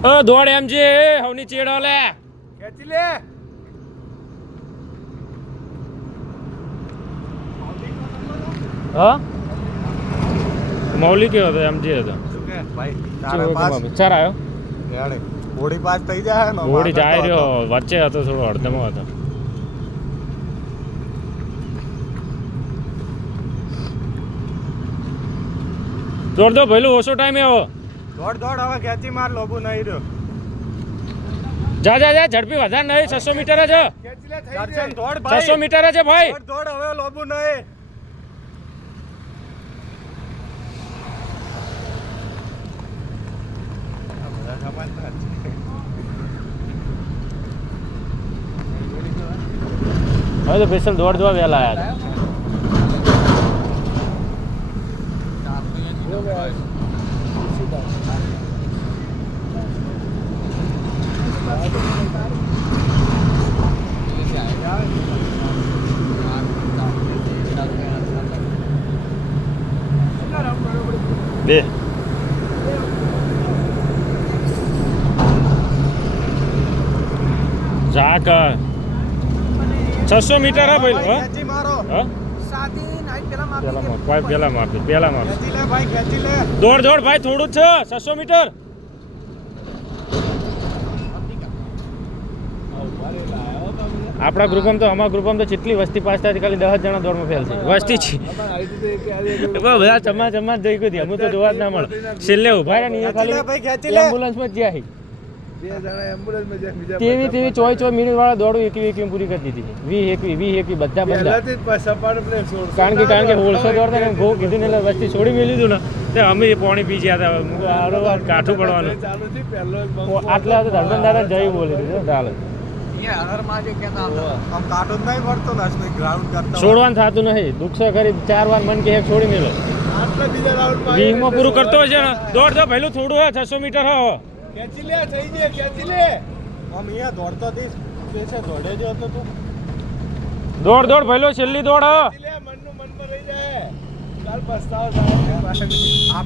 દોડ એમ જે હવની ચેડો લે ખેંચી લે હા મૌલિક હતો એમ જે હતો ભાઈ ચાર આવ્યો ઘોડી પાસ થઈ જાય ને ઘોડી જાય રહ્યો વચ્ચે હતો થોડો અડધમાં હતો દોડ દો ભઈલું ઓછો ટાઈમ આવો દોડ હવે ખેંચી માર લોબુ નહીં રહ્યો જા ઝડપી વધારે નહીં 600 મીટર જ ખેંચી લે થઈ દર્શન દોડ ભાઈ 600 મીટર જ ભાઈ દોડ હવે લોબુ નહીં હવે તો સ્પેશિયલ દોડ દો વહેલા આયા બે ઝાક 600 મીટર હા ભાઈ ખેંચી મારો હા સાદી નાઈટ પેલા માપી પેલા માપી ખેંચી લે ભાઈ ખેંચી લે દોડ ભાઈ થોડું જ છે 600 મીટર આપણા ગ્રુપમાં તો અમારા ગ્રુપમાં તો કેટલી વસ્તી પાસ થાય ખાલી 10 જણા દોડમાં ફેલ છે વસ્તી છે બધા ચમા જઈ ગઈ અમે તો જોવા જ ના મળે છેલ્લે ઉભા રહ્યા ને ખાલી એમ્બ્યુલન્સમાં જ જ્યાં બે જણા એમ્બ્યુલન્સમાં જાય બીજા તેવી 24 મિનિટ વાળા દોડું એકવી પૂરી કરી દીધી 20 બધા બંધા કારણ કે હોલસો દોડતા ને ઘો કીધું ને એટલે વસ્તી છોડી મેં લીધું ને તે અમે પાણી પી ગયા હતા કાઠું પડવાનું આટલા ધર્મેન્દ્ર દાદા જઈ બોલી દીધું ચાલે છોડવાનું થતું નહીં દુઃખ કરી 4 વાર મન કે છોડી મેલો 20 માં પૂરું કરતો હશે ને દોડ દો પહેલું થોડું હોય 600 મીટર હો ખેંચી લે થઈ જાય ખેંચી લે આમ અહીંયા દોડતો દીસ છે દોડે જો તો તું દોડ પહેલો છેલ્લી દોડ ખેંચી લે મનમાં રહી જાય ચાલ પસ્તાવ થાય આપણે